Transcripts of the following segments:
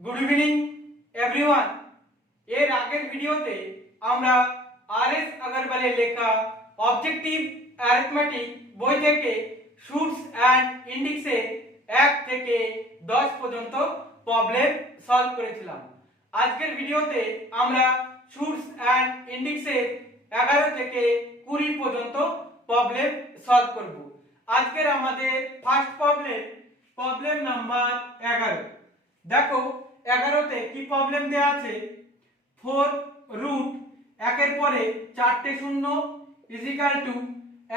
Good evening everyone. এর আগের ভিডিওতে আমরা আর.এস. আগরওয়ালের লেখা অবজেক্টিভ অ্যারিথমেটিক বই থেকে শুটস অ্যান্ড ইন্ডেক্সের 1 থেকে 10 পর্যন্ত প্রবলেম সলভ করেছিলাম। আজকের ভিডিওতে আমরা শুটস অ্যান্ড ইন্ডেক্সের 11 থেকে 20 পর্যন্ত প্রবলেম সলভ করব। আজকের আমাদের ফার্স্ট প্রবলেম নাম্বার 11। দেখো 11তে কি প্রবলেম দেয়া আছে, 4 রুট 1 এর পরে 4টে শূন্য is equal to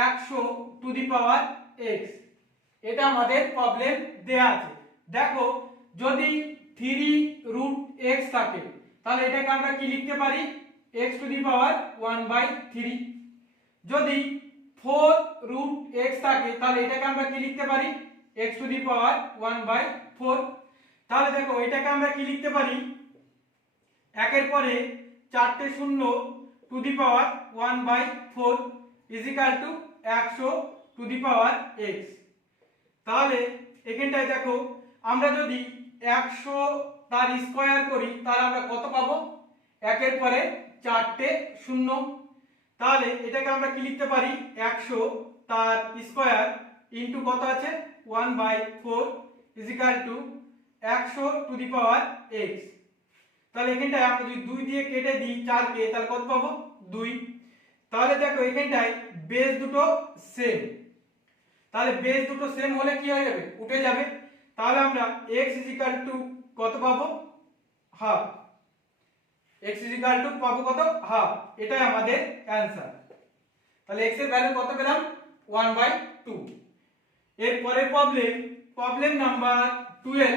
100 to the power x। এটা আমাদের প্রবলেম দেয়া আছে। দেখো যদি 3 রুট x থাকে তাহলে এটাকে আমরা কি লিখতে পারি, x টু দি পাওয়ার 1/3। যদি 4 রুট x থাকে তাহলে এটাকে আমরা কি লিখতে পারি, x টু দি পাওয়ার 1/4। তাহলে দেখো এটাকে আমরা কি লিখতে পারি, 1 এর পরে 4টে শূন্য to the power 1/4 is equal to 100 to the power x। তাহলে এখানটায় দেখো আমরা যদি 100 তার স্কয়ার করি তাহলে আমরা কত পাবো, 1 এর পরে 4টে শূন্য। তাহলে এটাকে আমরা কি লিখতে পারি, 100 তার স্কয়ার ইনটু কত আছে 1/4 is equal to 100 to the power x। তাহলে এখানটায় আমরা যদি 2 দিয়ে কেটে দিই 4 কে তাহলে কত পাবো, 2। তাহলে দেখো এখানটায় বেস দুটো সেম, তাহলে বেস দুটো সেম হলে কি হয়ে যাবে, উঠে যাবে। তাহলে আমরা x ইজিক্যাল টু কত পাবো, হাফ। x ইজিক্যাল টু পাবো কত, হাফ। এটাই আমাদের অ্যানসার। তাহলে x এর ভ্যালু কত পেলাম, 1/2। এর পরের প্রবলেম নাম্বার 12।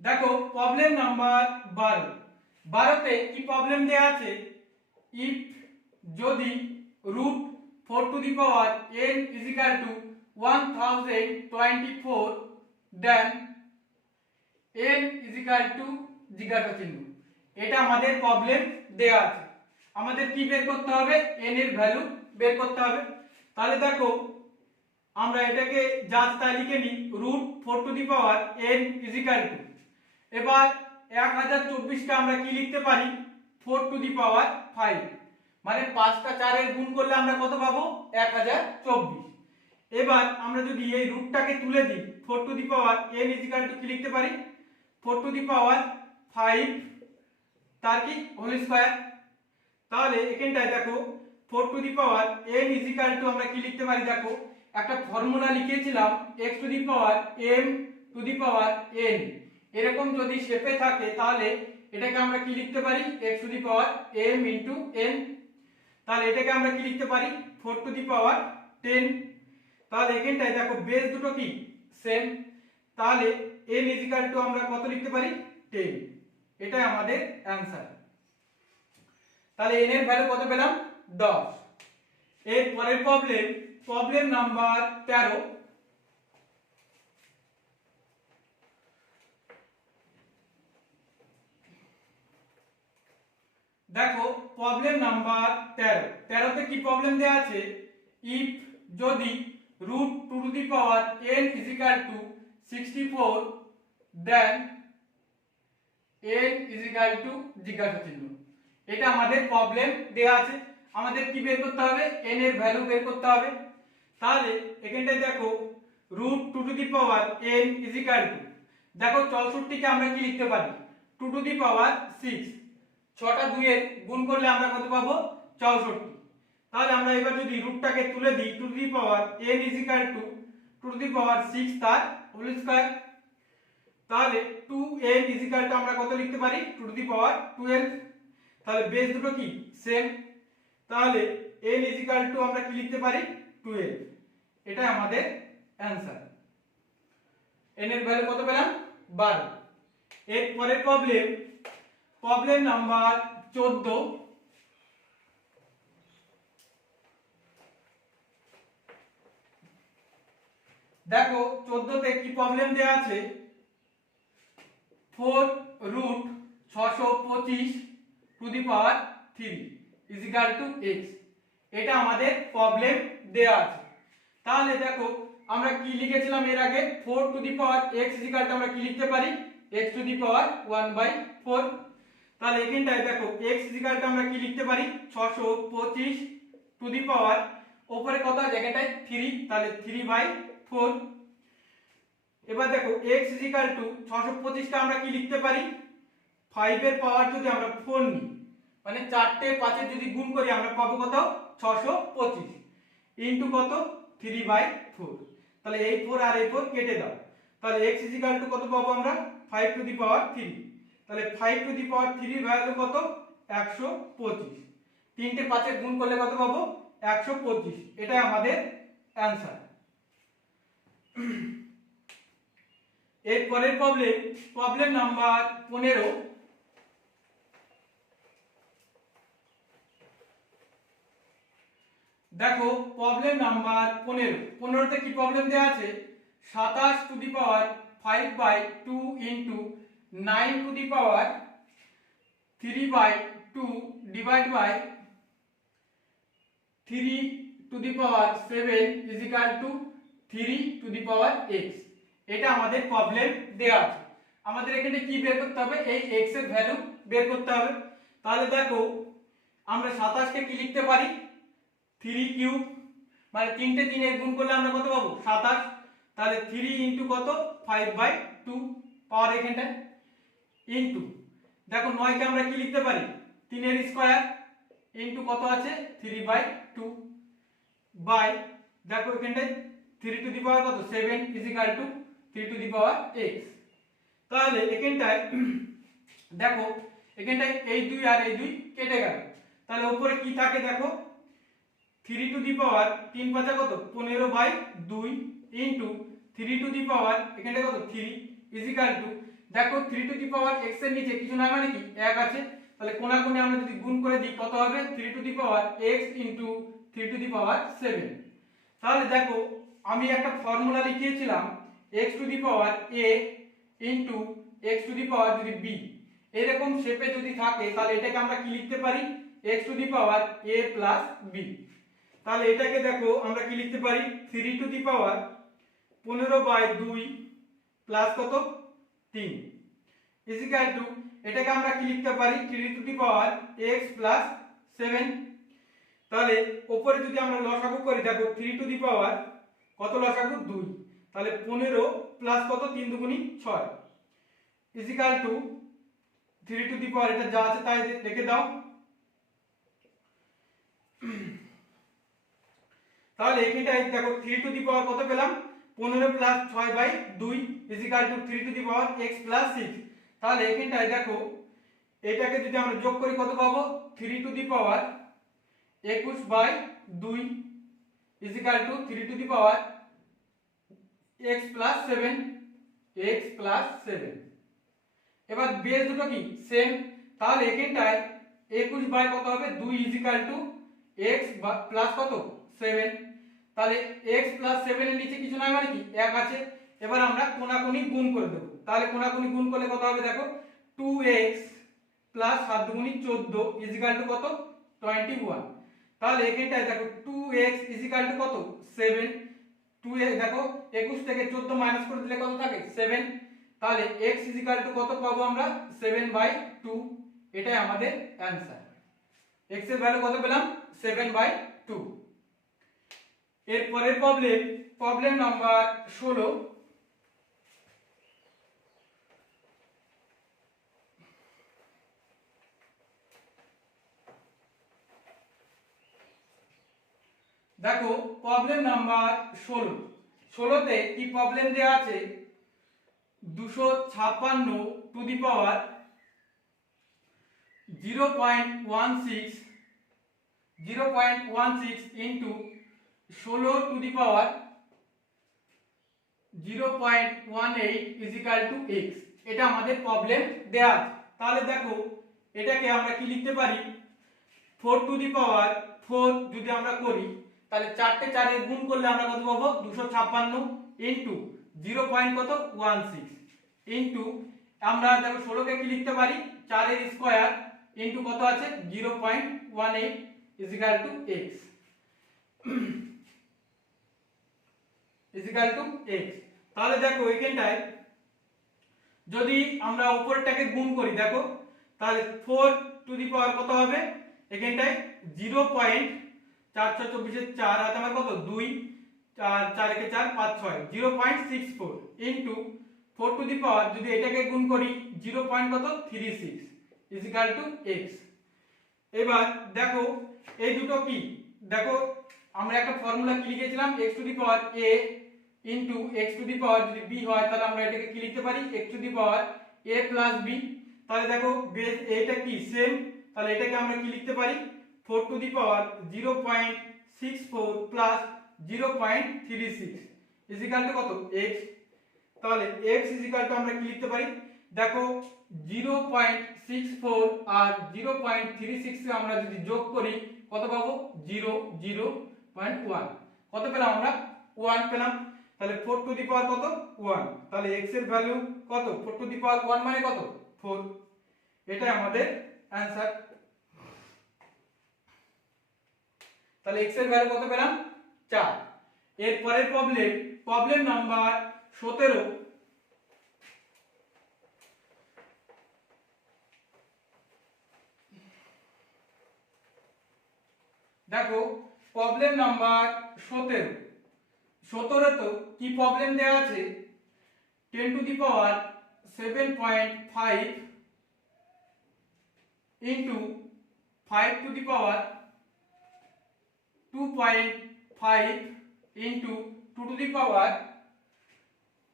দেখো প্রবলেম নাম্বার 12তে কি প্রবলেম দেয়া আছে, ইফ যদি root 4 to the power n is equal to 1024 then n is equal to জিজ্ঞাসা চিহ্ন। এটা আমাদের প্রবলেম দেয়া আছে। আমাদের কি বের করতে হবে, n এর ভ্যালু বের করতে হবে। তাহলে দেখো আমরা এটাকে জাস্ট তাই লিখে নিই, root 4 to the power n is equal to, এবার 1024কে আমরা কি লিখতে পারি, 4 টু দি পাওয়ার 5, মানে 5টা 4 এর গুণ করলে আমরা কত পাবো, 1024। এবার আমরা যদি এই রুটটাকে তুলে দিই, 4 to the power n is equal to কি লিখতে পারি, 4 টু দি পাওয়ার 5 তার কি হোল স্কয়ার। তাহলে এখানটায় দেখো 4 to the power n is equal to আমরা কি লিখতে পারি, দেখো একটা ফর্মুলা লিখেছিলাম x to the power m to the power n। এরকম যদি শেপে থাকে তাহলে এটাকে আমরা কি লিখতে পারি, x to the power m into n। তাহলে এটাকে আমরা কি লিখতে পারি, 4 টু দি পাওয়ার 10। তাহলে এখানটায় দেখো বেস দুটো কি সেম, তাহলে n ইজিক্যাল টু আমরা কত লিখতে পারি, 10। এটাই আমাদের অ্যানসার। তাহলে n এর ভ্যালু কত পেলাম, 10। এর পরের প্রবলেম নাম্বার 13। দেখো প্রবলেম নাম্বার 13তে কি প্রবলেম দেয়া আছে, ইফ যদি root 2 to the power n is equal to 64 then n is equal to জিজ্ঞাসা চিহ্ন। এটা আমাদের প্রবলেম দেয়া আছে। আমাদের কি বের করতে হবে, n এর ভ্যালু বের করতে হবে। তাহলে এখানটায় দেখো root 2 to the power n is equal to, দেখো 64 কে আমরা কি লিখতে পারি, 2 টু দি পাওয়ার 6। 6টা 2 এর গুণ করলে আমরা কত পাবো, 64। তাহলে আমরা এবার যদি রুটটাকে তুলে দিই, 2 to the power n is equal to 2 to the power 6 তার হোল স্কয়ার। তাহলে 2n ইজিক্যাল টু আমরা কত লিখতে পারি, 2 টু দি পাওয়ার 12। তাহলে বেস দুটো কি সেম, তাহলে n ইজিক্যাল টু আমরা কি লিখতে পারি, 12। এটাই আমাদের অ্যানসার। n এর ভ্যালু কত পেলাম, 12। এর পরের প্রবলেম নাম্বার 14। দেখো 14তে কি প্রবলেম দেয়া আছে, 4 root 625 to the power 3 is equal to x। এটা আমাদের প্রবলেম দেয়া আছে। তাহলে দেখো আমরা কি লিখেছিলাম এর আগে 4 to the power x equal আমরা কি লিখতে পারি x টু দি পাওয়ার 1/4। তাহলে এখানটায় দেখো x ইকুয়াল আমরা কি লিখতে পারি 625 টু দি পাওয়ার উপরে কত আছে এখানটায় 3, তাহলে 3/4। এবার দেখো x 625 টা আমরা কি লিখতে পারি 5 এর পাওয়ার যদি আমরা 4 নিই, মানে 4টে 5 এর যদি গুণ করি আমরা পাবো কত 625 ইনটু কত 3/4। তাহলে এই 4 আর এই 4 কেটে দাও, তাহলে x কত পাবো আমরা 5 টু দি পাওয়ার 3। তাহলে 5 টু দি পাওয়ার 3 ভ্যালু কত 125, তিনটে 5 এর গুণ করলে কত পাবো 125। এটাই আমাদের অ্যানসার। এর পরের প্রবলেম নাম্বার 15। দেখো প্রবলেম নাম্বার 15তে কি প্রবলেম দেওয়া আছে 27 to the power 5/2 into 9 to the power 3/2 divide by 3 to the power 7 is equal to 3 to the power x। এটা আমাদের প্রবলেম দেওয়া আছে। আমাদের এখানে কি বের করতে হবে এই x এর ভ্যালু বের করতে হবে। তাহলে দেখো আমরা 27 কে কি লিখতে পারি 3 কিউব, মানে 3টে 3 এর গুণ করলে আমরা কত পাবো 27। তাহলে 3 ইনটু কত 5/2 পাওয়ার এখানটা ইনটু দেখো 9 কে আমরা কি লিখতে পারি 3 এর স্কয়ার ইনটু কত আছে 3/2 বাই দেখো এখানটায় 3 টু দি পাওয়ার কত 7 is equal to 3 to the power x। তাহলে এখানটায় দেখো এখানটায় এই 2 আর এই 2 কেটে গেল, তাহলে উপরে কি থাকে দেখো 3 টু দি পাওয়ার 3 5 কত 15/2 ইনটু 3 টু দি পাওয়ার এখানটা কত 3 ইজ ইকুয়াল টু দেখো 3 টু দি পাওয়ার x এর নিচে কিছু না মানে কি 1 আছে, তাহলে কোণাকুণি আমরা যদি গুণ করে দিই কত হবে 3 to the power x into 3 to the power 7। তাহলে দেখো আমি একটা ফর্মুলা লিখিয়েছিলাম x to the power a into x to the power যদি b, এরকম শেপে যদি থাকে তাহলে এটাকে আমরা কি লিখতে পারি x to the power a plus b। তাহলে এটাকে দেখো আমরা কি লিখতে পারি 3 টু দি পাওয়ার 15/2 প্লাস কত 3 ইজ ইকুয়াল টু এটাকে আমরা কি লিখতে পারি 3 to the power x plus 7। তাহলে উপরে যদি আমরা লসাগু করি দেখো 3 টু দি পাওয়ার কত লসাগু 2, তাহলে 15 প্লাস কত 3 দুগুণী 6 is equal to 3 to the power এটা যা আছে তাই লিখে দাও। তাহলে এখানটায় দেখো 3 টু দি পাওয়ার কত পেলাম 15 plus 6/2 is equal to 3 to the power x plus 6। তাহলে এখানটায় দেখো এটাকে যদি আমরা যোগ করি কত পাবো 3 to the power 21/2 is equal to 3 to the power x plus 7। এবার বেস দুটো কি সেম, তাহলে এখানটায় 21 বাই কত হবে 2 is equal to x plus কত 7। তাহলে x প্লাস 7 এর নিচে কিছু না মানে কি 1 আছে। এবার আমরা কোণাকুণি গুণ করে দেব, তাহলে কোণাকুণি গুণ করলে কত হবে দেখো 2x plus 7 দুগুণী 14 is equal two কত 21। তাহলে এখানটায় দেখো 2x ইজ ইকুয়াল টু কত 7, 2x দেখো 21 থেকে 14 মাইনাস করে দিলে কত থাকে 7। তাহলে x ইজ ইকুয়াল টু কত পাবো আমরা 7/2। এটাই আমাদের অ্যানসার। x এর ভ্যালু কত পেলাম 7/2। এর পরের প্রবলেম নাম্বার 16। দেখো প্রবলেম নাম্বার 16তে কি প্রবলেম দেয়া আছে 256 two the power 0.16 into 16 two the power 0.18 is equal to x। এটা আমাদের প্রবলেম দেয়া আছে। তাহলে দেখো এটাকে আমরা কি লিখতে পারি 4 টু দি পাওয়ার 4 যদি আমরা করি তাহলে 4টে 4 এর গুণ করলে আমরা কত পাবো 256 ইনটু 0.16 ইনটু আমরা দেখো 16 কে কি লিখতে পারি 4 এর স্কয়ার ইনটু কত আছে 0.18 is equal to x। Is equal to x. তাহলে দেখো এখানটায় যদি আমরা উপরটাকে গুণ করি দেখো, তাহলে 4 টু দি পাওয়ার কত হবে এখানটায় 0.4 4 হাতে আমার কত 2 4 4 একে 4 5 6 0.64 ইনটু 4 টু দি পাওয়ার যদি এটাকে গুণ করি 0.36 ইজিক্যাল টু x। এবার দেখো এই দুটো কি, দেখো আমরা একটা ফর্মুলা কি লিখেছিলাম x to the power a into x to the power যদি b হয় তাহলে আমরা এটাকে কি লিখতে পারি x to the power a plus b। তাহলে দেখো বেস এটা কি সেম, তাহলে এটাকে আমরা কি লিখতে পারি 4 to the power 0.64 plus 0.36 is equal to কত x। তাহলে x ইজিক্যাল টু আমরা কি লিখতে পারি দেখো 0.64 আর 0.36 কে আমরা যদি যোগ করি কত পাবো 0.1 কত পেলাম আমরা 1 পেলাম। তাহলে 4 টু দি পাওয়ার কত 1, তাহলে x এর ভ্যালু কত 4 টু দি পাওয়ার 1 মানে কত 4, এটাই আমাদের অ্যানসার। তাহলে x এর ভ্যালু কত পেলাম 4। এর পরের প্রবলেম নাম্বার 17। দেখো প্রবলেম নাম্বার 17 তো কি প্রবলেম দেওয়া আছে 10 to the power 7.5 into 5 to the power 2.5 into 2 to the power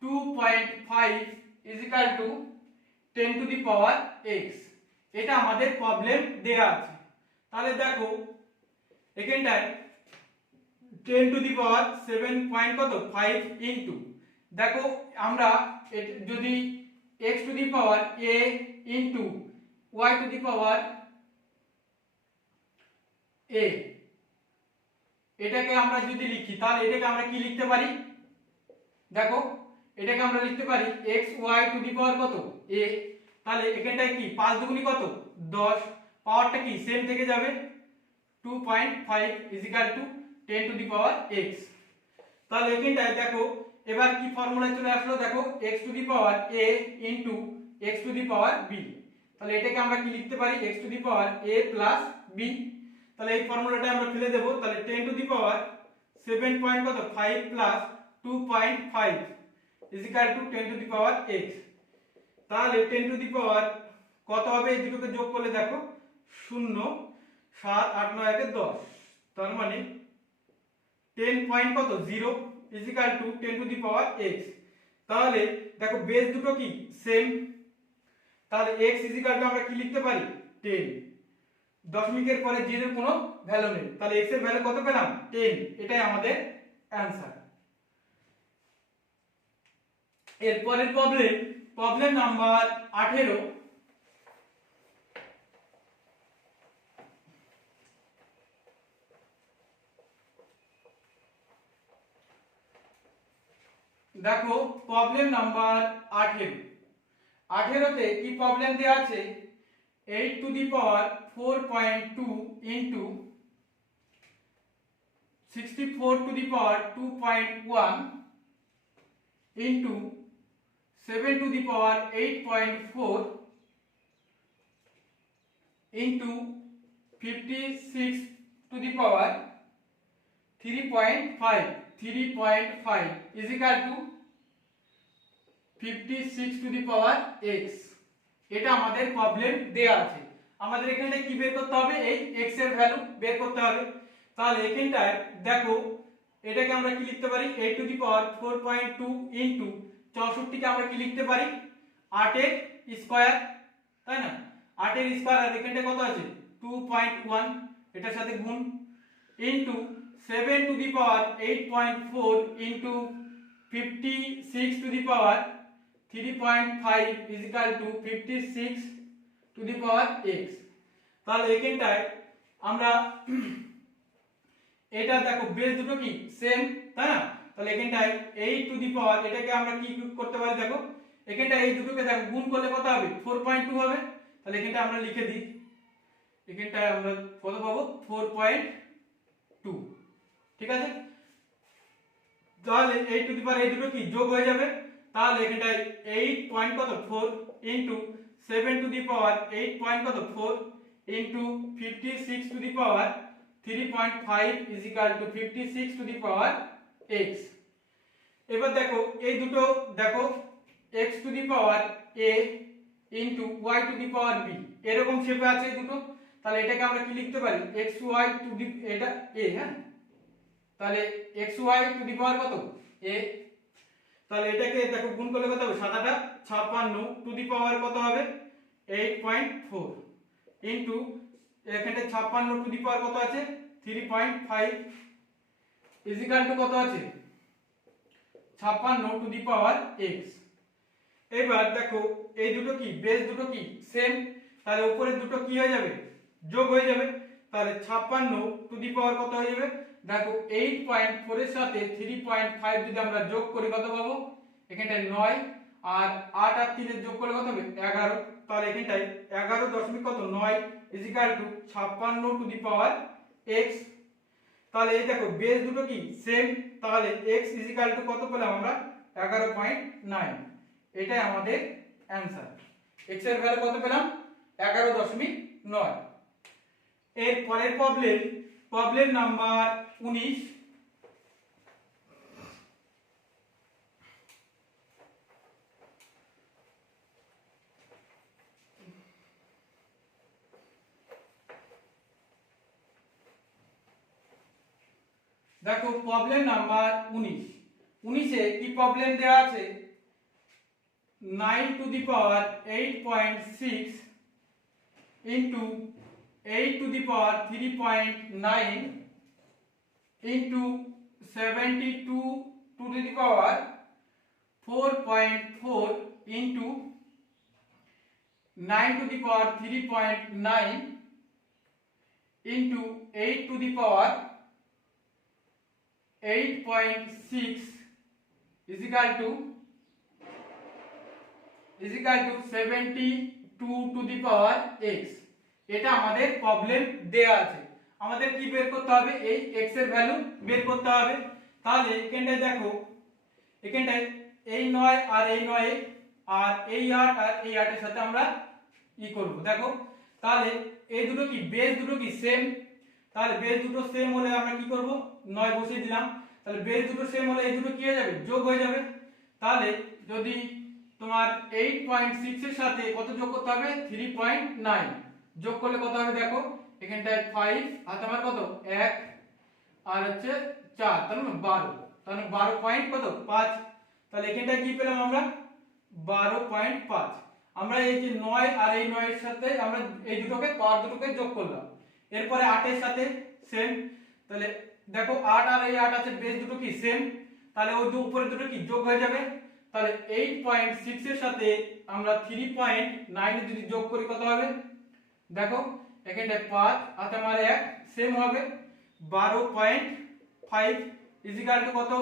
2.5 is equal to 10 to the power x। এটা আমাদের প্রবলেম দেওয়া আছে। তাহলে দেখো এখানটায় 10 টু দি পাওয়ার 7.5 ইনটু দেখো আমরা যদি x to the power a into y two the power a এটাকে আমরা যদি লিখি তাহলে এটাকে আমরা কি লিখতে পারি দেখো এটাকে আমরা লিখতে পারি x y two the power কত a। তাহলে এখানটায় কি 5 দুগুনি কত 10, পাওয়ারটা কি সেম থেকে যাবে 2.5 is equal to 10 to the power x। তাহলে এখানটায় দেখো এবার কি ফর্মুলা চলে আসলো দেখো x to the power a into x to the power b। তাহলে এটাকে আমরা কি লিখতে পারি x to the power a plus b। তাহলে এই ফর্মুলাটা আমরা ফেলে দেব। তাহলে 10 to the power 7.5 plus 2.5 is equal to 10 to the power x। তাহলে 10 টু দি পাওয়ার কত হবে এই দুটোকে যোগ করলে দেখো 0 7 8 9 একে 10, তার মানে 10.0 is equal to 10 to the power x। তাহলে দেখো বেস দুটো কি সেম, তাহলে x ইজিক্যাল টু আমরা কি লিখতে পারি 10, দশমিকের পরে 0 এর কোনো ভ্যালু নেই, তাহলে x এর ভ্যালু কত পেলাম 10, এটাই আমাদের অ্যানসার। এর পরের প্রবলেম নাম্বার 18। দেখো প্রবলেম নাম্বার 18 তে কি প্রবলেম দেওয়া আছে 8 to the power 4.2 into 64 to the power 2.1 into 7 to the power 8.4 into 56 to the power 3.5 is equal to 56 to the power x। এটা আমাদের প্রবলেম দেয়া আছে। আমাদের এখানে কি বের করতে হবে এই x এর ভ্যালু বের করতে হবে। তাহলে এখানটায় দেখো এটাকে আমরা কি লিখতে পারি 8 টু দি পাওয়ার 4.2 ইনটু 64 কে আমরা কি লিখতে পারি 8 এর স্কয়ার, তাই না 8 এর স্কয়ার আর এখানটায় কত আছে 2.1 এটার সাথে গুণ into 7 to the power 8.4 into 56 to the power 3.5 is equal to 56 to the power x। তাহলে এখানটায় আমরা এটা দেখো বেস দুটো কি সেম, তাই না, তাহলে এখানটায় 8 টু দি পাওয়ার এটাকে আমরা কি করতে পারি দেখো এখানটায় এই দুটোকে দেখো গুণ করলে কত হবে 4.2 হবে। তাহলে এখানটা আমরা লিখে দিই এখানটায় আমরা কত পাবো 4.2, ঠিক আছে, তাহলে 8 টু দি পাওয়ার এই দুটো কি যোগ হয়ে যাবে, তাহলে এখানটায় 8 পয়েন্ট কত 4 into 7 to the power 8 point কত 4 into 56 to the power 3.5 is equal two 56 to the power x। এবার দেখো এই দুটো দেখো x to the power a into y two the power b এরকম শেপে আছে এই দুটো, তাহলে এটাকে আমরা কি লিখতে পারি xy টু দি এটা a, হ্যাঁ, তাহলে xy টু দি পাওয়ার কত a, তাহলে এটাকে দেখো গুণ করলে কত হবে 7 8 56 টু দি পাওয়ার কত হবে 8.4 ইনটু এখানে 56 টু দি পাওয়ার কত আছে 3.5 ইজ ইকুয়াল টু কত আছে 56 টু দি পাওয়ার x। এবার দেখো এই দুটো কি বেস দুটো কি সেম, তাহলে উপরের দুটো কি হয়ে যাবে যোগ হয়ে যাবে, তাহলে 56 টু দি পাওয়ার কত হয়ে যাবে দেখো 8.4 এর সাথে 3.5 যদি আমরা যোগ করি কত পাবো এখানটায় 9 আর 8 আর 3 এর যোগ করলে কত হবে 11, তাহলে এখানটায় 11.9 is equal two 56 to the power x। তাহলে এই দেখো বেস দুটো কি সেম, তাহলে x ইজ ইকুয়াল টু কত পেলাম আমরা 11.9, এটাই আমাদের অ্যানসার। x এর ভ্যালু কত পেলাম 11.9। এর পরের প্রবলেম নাম্বার 19। দেখো প্রবলেম নাম্বার 19 এ কি প্রবলেম দেওয়া আছে 9 to the power 8.6 into 8 to the power 3.9 into 72 to the power 4.4 into 9 to the power 3.9 into 8 to the power 8.6 is equal to 72 to the power x। এটা আমাদের problem দেয়া আছে, আমাদের কি বের করতে হবে এই x এর ভ্যালু বের করতে হবে। তাহলে এখানটায় দেখো এখানটায় এই 9 আর এই 9 আর এই 8 আর এই 8 এর সাথে আমরা ই করব দেখো, তাহলে এই দুটো কি বেস দুটো কি সেম, তাহলে বেস দুটো সেম হলে আমরা কি করব 9 বসিয়ে দিলাম, তাহলে বেস দুটো সেম হলে এই দুটো কি হয়ে যাবে যোগ হয়ে যাবে, তাহলে যদি তোমার 8.6 এর সাথে কত যোগ করতে হবে 3.9 যোগ করলে কত হবে দেখো এখানটায় 5 আর তোমার কত 1 আর হচ্ছে 4 তাহলে 12, তাহলে 12 পয়েন্ট কত 5, তাহলে এখানটায় কি পেলাম আমরা 12.5। আমরা এই যে 9 আর এই 9 এর সাথে আমরা এই দুটোকে পাওয়ার দুটোকে যোগ করলাম, এরপরে 8 এর সাথে সেম, তাহলে দেখো 8 আর এই 8 আছে বেস দুটো কি সেম, তাহলে ওই উপরের দুটো কি যোগ হয়ে যাবে, তাহলে 8.6 এর সাথে আমরা 3.9 যদি যোগ করি কত হবে দেখো এখানটায় 5 আর তোমার 1 সেম হবে 12.5 ইজ ইকুয়াল টু কত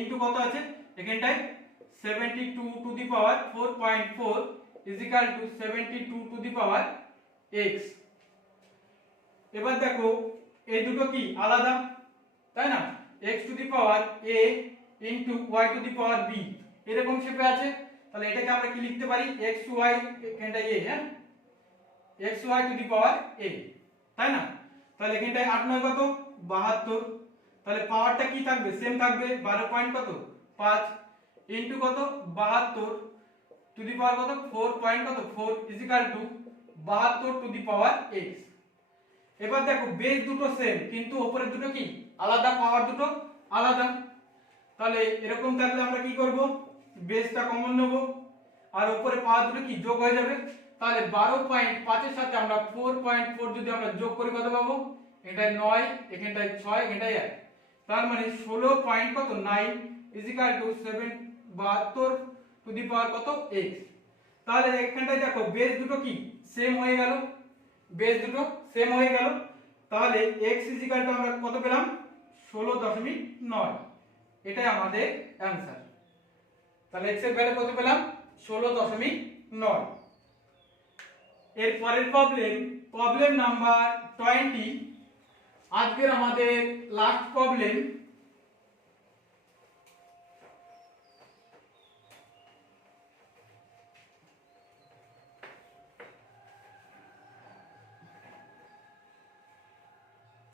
ইনটু কত আছে এখানটায় 72 to the power 4.4 is equal to 72 to the power x। এবার দেখো এই দুটো কি আলাদা তাই না, x to the power a into y two the power b এরকম শেপে আছে, তাহলে এটাকে আমরা কি লিখতে পারি xy এখানটায় a, হ্যাঁ xy two the power a তাই না, তাহলে এখানটায় 8 9 কত 72, তাহলে পাওয়ারটা কি থাকবে সেম থাকবে 12 পয়েন্ট কত 5 ইনটু কত 72 টু দি পাওয়ার কত 4 পয়েন্ট কত 4 is equal to 72 to the power x। এবার দেখো বেস দুটো সেম কিন্তু উপরের দুটো কি আলাদা, পাওয়ার দুটো আলাদা, তাহলে এরকম থাকলে আমরা কি করব বেসটা কমন নেব আর উপরে পাওয়ার দুটো কি যোগ হয়ে যাবে, তাহলে 12.5 এর সাথে আমরা 4.4 যদি আমরা যোগ করি কত পাবো এটায় 9 এখানটায় 6 এখানটায় 1, তার মানে 16 পয়েন্ট কত 9 is equal to 72 to the power কত x। তাহলে এখানটায় দেখো বেস দুটো কি সেম হয়ে গেল, বেস দুটো সেম হয়ে গেল, তাহলে x ইজ ইকুয়াল টু আমরা কত পেলাম 16.9, এটাই আমাদের অ্যানসার। তাহলে x এর ভ্যালু কত পেলাম 16.9। এর পরের প্রবলেম নাম্বার 20। আজকের আমাদের লাস্ট প্রবলেম,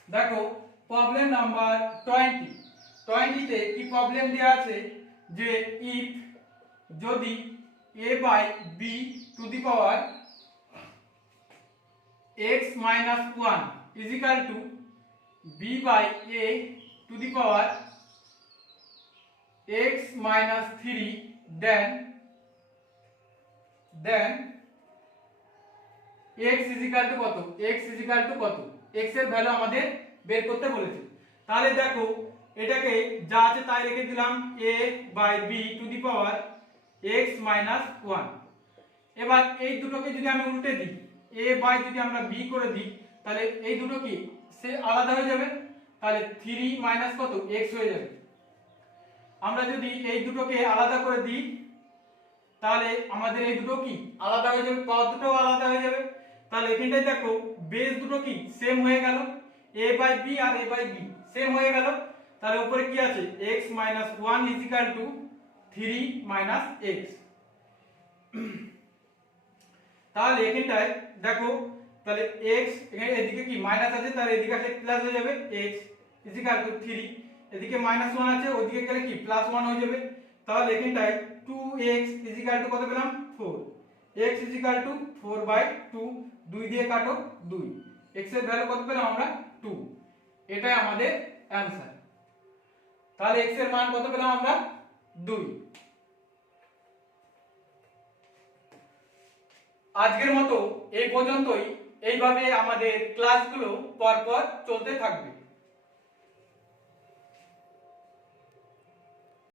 দেখো প্রবলেম নাম্বার 20 তে কি প্রবলেম দেয়া আছে যে ইফ যদি a by b to the power x minus 1 is equal to b by a to the power x minus 3, then x is equal to কত, x is equal to কত, x এর value আমাদের বের করতে বলেছে। তাহলে দেখো এটাকে যা আছে তাই রেখে দিলাম a by b to the power x minus 1। এবার এই দুটোকে যদি আমি উল্টে দিই, a বাই যদি আমরা b করে দিই, তাহলে এই দুটো কি সে আলাদা হয়ে যাবে, তাহলে 3 মাইনাস কত x হয়ে যাবে। আমরা যদি এই দুটোকে আলাদা করে দিই তাহলে আমাদের এই দুটো কি আলাদা হয়ে যাবে, পাওয়ার দুটোও আলাদা হয়ে যাবে। তাহলে এখানটায় দেখো বেস দুটো কি সেম হয়ে গেল, a বাই b আর a বাই b সেম হয়ে গেল। তাহলে উপরে কি আছে x minus 1 is equal to 3 minus x। তাহলে এখানটায় দেখো তাহলে x এখানে এদিকে কি মাইনাস আছে, তাহলে এদিকে আসলে প্লাস হয়ে যাবে, x is equal to 3, এদিকে মাইনাস 1 আছে ওদিকে গেলে কি প্লাস 1 হয়ে যাবে। তাহলে এখানটায় 2x is equal to কত পেলাম 4, x is equal to 4/2, 2 দিয়ে কাটো 2, x এর ভ্যালু কত পেলাম আমরা 2, এটাই আমাদের অ্যানসার। তাহলে x এর মান কত পেলাম আমরা 2। আজকের মতো এই পর্যন্তই। এইভাবে আমাদের ক্লাসগুলো পরপর চলতে থাকবে।